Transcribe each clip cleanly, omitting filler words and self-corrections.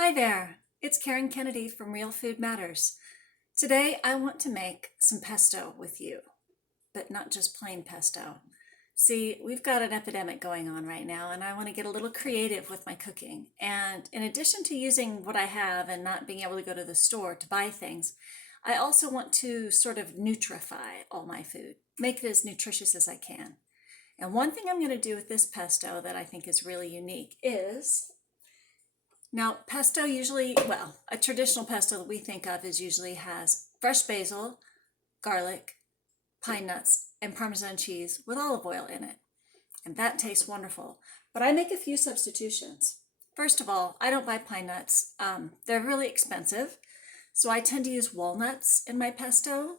Hi there, it's Karen Kennedy from Real Food Matters. Today I want to make some pesto with you, but not just plain pesto. See, we've got an epidemic going on right now and I want to get a little creative with my cooking. And in addition to using what I have and not being able to go to the store to buy things, I also want to sort of nutrify all my food, make it as nutritious as I can. And one thing I'm going to do with this pesto that I think is really unique is now, pesto usually, well, a traditional pesto that we think of is usually has fresh basil, garlic, pine nuts, and Parmesan cheese with olive oil in it. And that tastes wonderful. But I make a few substitutions. First of all, I don't buy pine nuts. They're really expensive. So I tend to use walnuts in my pesto.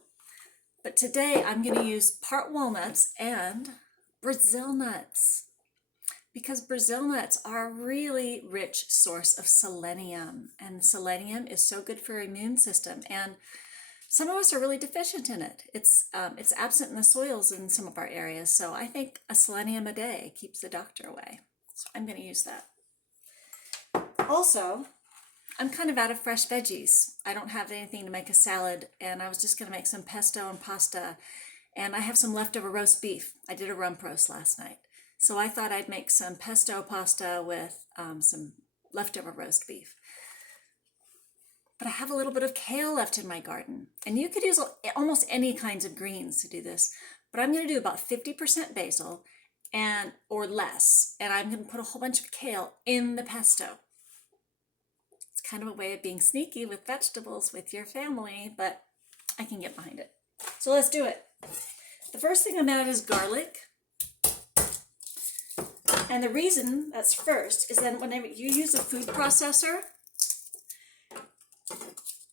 But today I'm going to use part walnuts and Brazil nuts, because Brazil nuts are a really rich source of selenium, and selenium is so good for your immune system, and some of us are really deficient in it. It's absent in the soils in some of our areas, so I think a selenium a day keeps the doctor away. So I'm going to use that. Also, I'm kind of out of fresh veggies. I don't have anything to make a salad, and I was just going to make some pesto and pasta, and I have some leftover roast beef. I did a rump roast last night. So I thought I'd make some pesto pasta with some leftover roast beef. But I have a little bit of kale left in my garden. And you could use almost any kinds of greens to do this. But I'm going to do about 50% basil or less. And I'm going to put a whole bunch of kale in the pesto. It's kind of a way of being sneaky with vegetables with your family, but I can get behind it. So let's do it. The first thing I'm going to add is garlic. And the reason that's first is that whenever you use a food processor,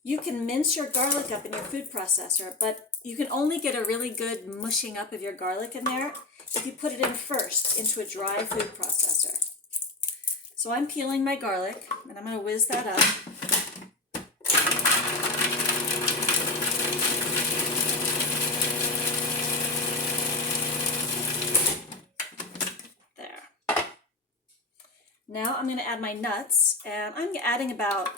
you can mince your garlic up in your food processor, but you can only get a really good mushing up of your garlic in there if you put it in first into a dry food processor. So I'm peeling my garlic, and I'm going to whiz that up. Now I'm going to add my nuts, and I'm adding about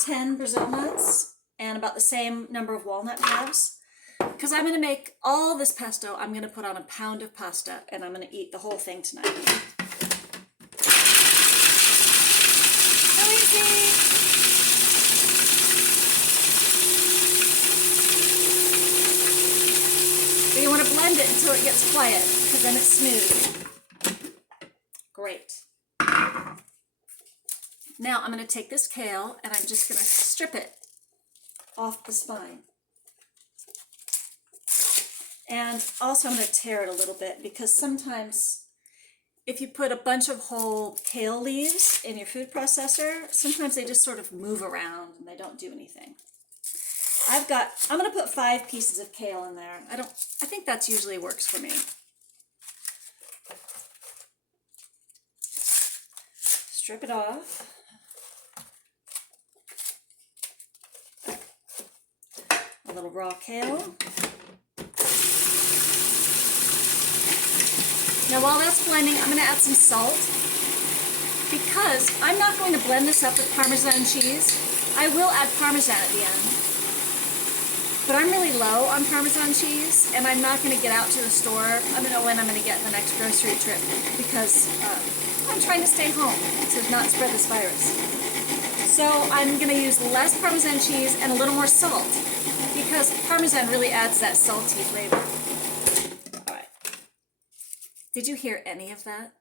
10 Brazil nuts and about the same number of walnut halves. Because I'm going to make all this pesto, I'm going to put on a pound of pasta, and I'm going to eat the whole thing tonight. So easy! But you want to blend it until it gets quiet, because then it's smooth. Great. Now I'm going to take this kale and I'm just going to strip it off the spine. And also I'm going to tear it a little bit, because sometimes if you put a bunch of whole kale leaves in your food processor, sometimes they just sort of move around and they don't do anything. I'm going to put 5 pieces of kale in there. I think that's usually works for me. Strip it off. A little raw kale. Now while that's blending, I'm going to add some salt, because I'm not going to blend this up with Parmesan cheese. I will add Parmesan at the end, but I'm really low on Parmesan cheese, and I'm not going to get out to the store. I don't know when I'm going to get the next grocery trip, because I'm trying to stay home to not spread this virus. So I'm going to use less Parmesan cheese and a little more salt, because Parmesan really adds that salty flavor. All right. Did you hear any of that?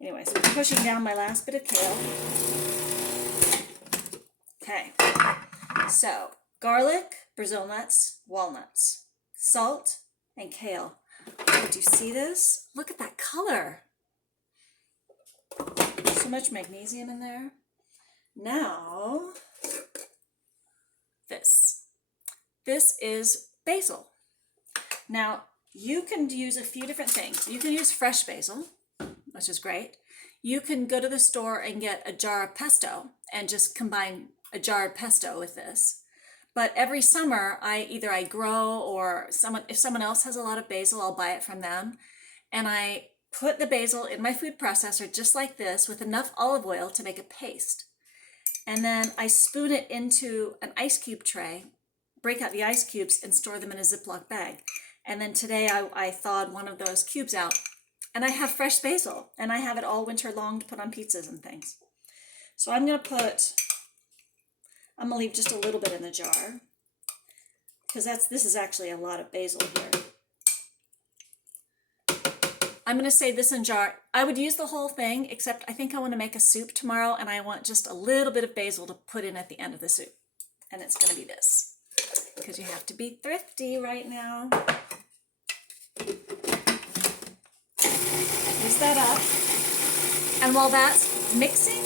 Anyway, so I'm pushing down my last bit of kale. Okay. So garlic, Brazil nuts, walnuts, salt, and kale. Oh, do you see this? Look at that color. So much magnesium in there. Now, this is basil. Now, you can use a few different things. You can use fresh basil, which is great. You can go to the store and get a jar of pesto and just combine a jar of pesto with this. But every summer, either I grow, or if someone else has a lot of basil, I'll buy it from them. And I put the basil in my food processor just like this with enough olive oil to make a paste. And then I spoon it into an ice cube tray, break out the ice cubes and store them in a Ziploc bag. And then today I thawed one of those cubes out, and I have fresh basil, and I have it all winter long to put on pizzas and things. So I'm gonna leave just a little bit in the jar, because this is actually a lot of basil here. I'm gonna save this in jar. I would use the whole thing, except I think I wanna make a soup tomorrow, and I want just a little bit of basil to put in at the end of the soup. And it's gonna be this, because you have to be thrifty right now. Use that up. And while that's mixing,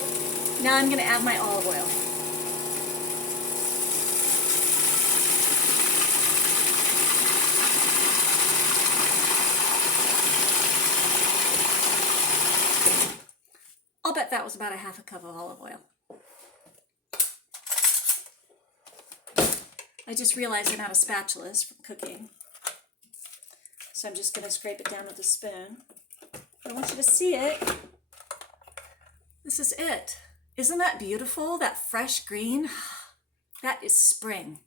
now I'm gonna add my olive oil. I'll bet that was about a half a cup of olive oil. I just realized I'm out of spatulas from cooking. So I'm just gonna scrape it down with a spoon. I want you to see it. This is it. Isn't that beautiful? That fresh green? That is spring.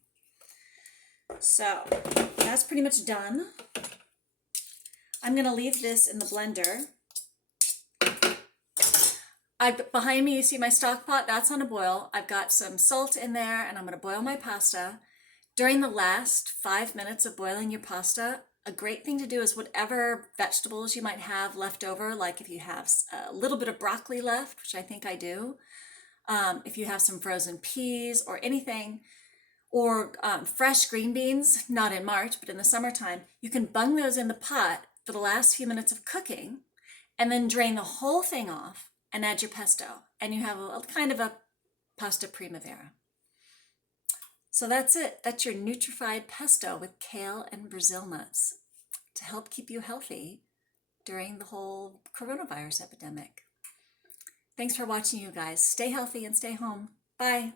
So that's pretty much done. I'm gonna leave this in the blender. Behind me, you see my stock pot? That's on a boil. I've got some salt in there, and I'm gonna boil my pasta. During the last 5 minutes of boiling your pasta, a great thing to do is whatever vegetables you might have left over, like if you have a little bit of broccoli left, which I think I do, if you have some frozen peas or anything, or fresh green beans, not in March, but in the summertime, you can bung those in the pot for the last few minutes of cooking, and then drain the whole thing off and add your pesto, and you have a kind of a pasta primavera. So that's it. That's your nutrified pesto with kale and Brazil nuts to help keep you healthy during the whole coronavirus epidemic. Thanks for watching, you guys. Stay healthy and stay home. Bye.